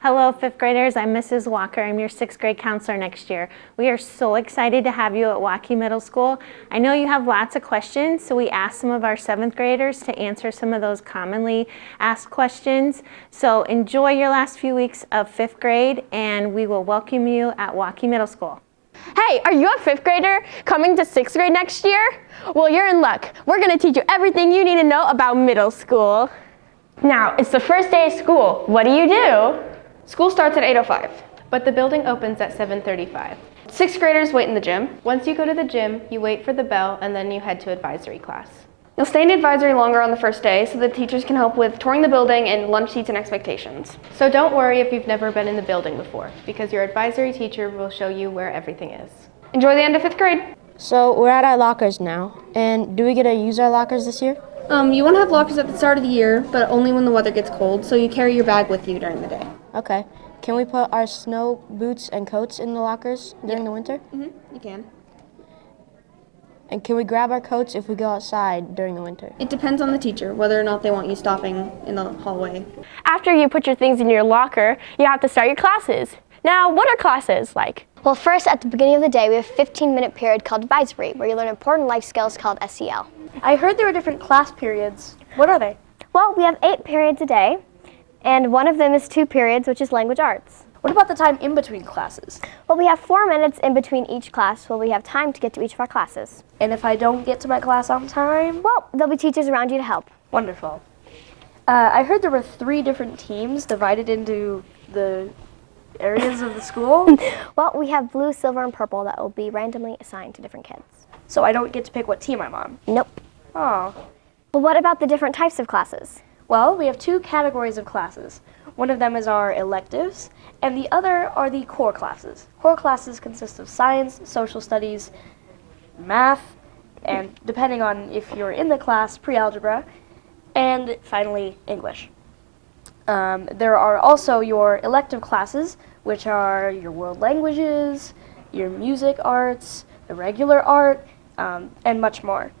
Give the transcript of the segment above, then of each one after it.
Hello, fifth graders. I'm Mrs. Walker. I'm your sixth grade counselor next year. We are so excited to have you at Waukee Middle School. I know you have lots of questions, so we asked some of our seventh graders to answer some of those commonly asked questions. So enjoy your last few weeks of fifth grade, and we will welcome you at Waukee Middle School. Hey, are you a fifth grader coming to sixth grade next year? Well, you're in luck. We're going to teach you everything you need to know about middle school. Now, it's the first day of school. What do? School starts at 8:05. But the building opens at 7:35. Sixth graders wait in the gym. Once you go to the gym, you wait for the bell and then you head to advisory class. You'll stay in advisory longer on the first day so the teachers can help with touring the building and lunch seats and expectations. So don't worry if you've never been in the building before, because your advisory teacher will show you where everything is. Enjoy the end of fifth grade. So we're at our lockers now, and do we get to use our lockers this year? You want to have lockers at the start of the year, but only when the weather gets cold, so you carry your bag with you during the day. Okay. Can we put our snow boots and coats in the lockers during the winter? You can. And can we grab our coats if we go outside during the winter? It depends on the teacher, whether or not they want you stopping in the hallway. After you put your things in your locker, you have to start your classes. Now, what are classes like? Well, first, at the beginning of the day, we have a 15-minute period called advisory, where you learn important life skills called SEL. I heard there were different class periods. What are they? Well, we have 8 periods a day, and one of them is 2 periods, which is language arts. What about the time in between classes? Well, we have 4 minutes in between each class where we have time to get to each of our classes. And if I don't get to my class on time? Well, there'll be teachers around you to help. Wonderful. I heard there were 3 different teams divided into the areas of the school. Well, we have blue, silver, and purple that will be randomly assigned to different kids. So I don't get to pick what team I'm on? Nope. Oh. But what about the different types of classes? Well, we have 2 categories of classes. One of them is our electives, and the other are the core classes. Core classes consist of science, social studies, math, and depending on if you're in the class, pre-algebra, and finally, English. There are also your elective classes, which are your world languages, your music arts, irregular art, and much more.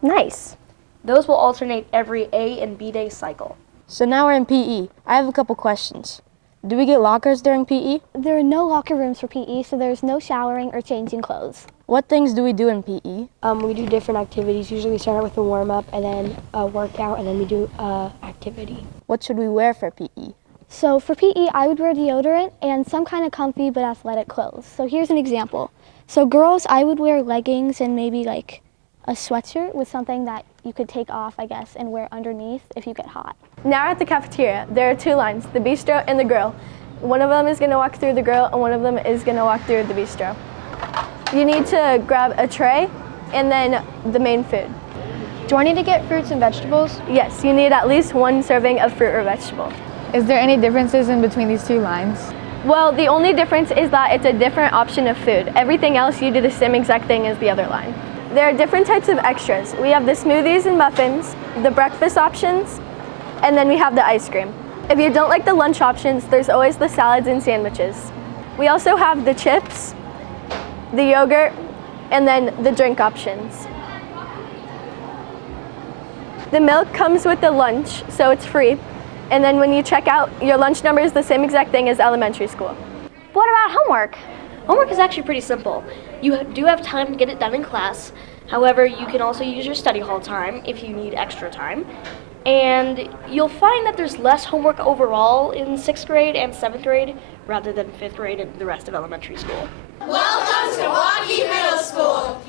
Nice. Those will alternate every A and B day cycle. So now we're in PE. I have a couple questions. Do we get lockers during PE? There are no locker rooms for PE, so there's no showering or changing clothes. What things do we do in PE? We do different activities. Usually we start out with a warm-up and then a workout, and then we do activity. What should we wear for PE? So for PE, I would wear deodorant and some kind of comfy but athletic clothes. So here's an example. So girls, I would wear leggings and maybe like a sweatshirt with something that you could take off, I guess, and wear underneath if you get hot. Now at the cafeteria, there are 2 lines, the bistro and the grill. One of them is going to walk through the grill and one of them is going to walk through the bistro. You need to grab a tray and then the main food. Do I need to get fruits and vegetables? Yes, you need at least 1 serving of fruit or vegetable. Is there any differences in between these 2 lines? Well, the only difference is that it's a different option of food. Everything else, you do the same exact thing as the other line. There are different types of extras. We have the smoothies and muffins, the breakfast options, and then we have the ice cream. If you don't like the lunch options, there's always the salads and sandwiches. We also have the chips, the yogurt, and then the drink options. The milk comes with the lunch, so it's free. And then when you check out, your lunch number is the same exact thing as elementary school. What about homework? Homework is actually pretty simple. You do have time to get it done in class. However, you can also use your study hall time if you need extra time. And you'll find that there's less homework overall in 6th grade and 7th grade rather than 5th grade and the rest of elementary school. Welcome to Waukee Middle School.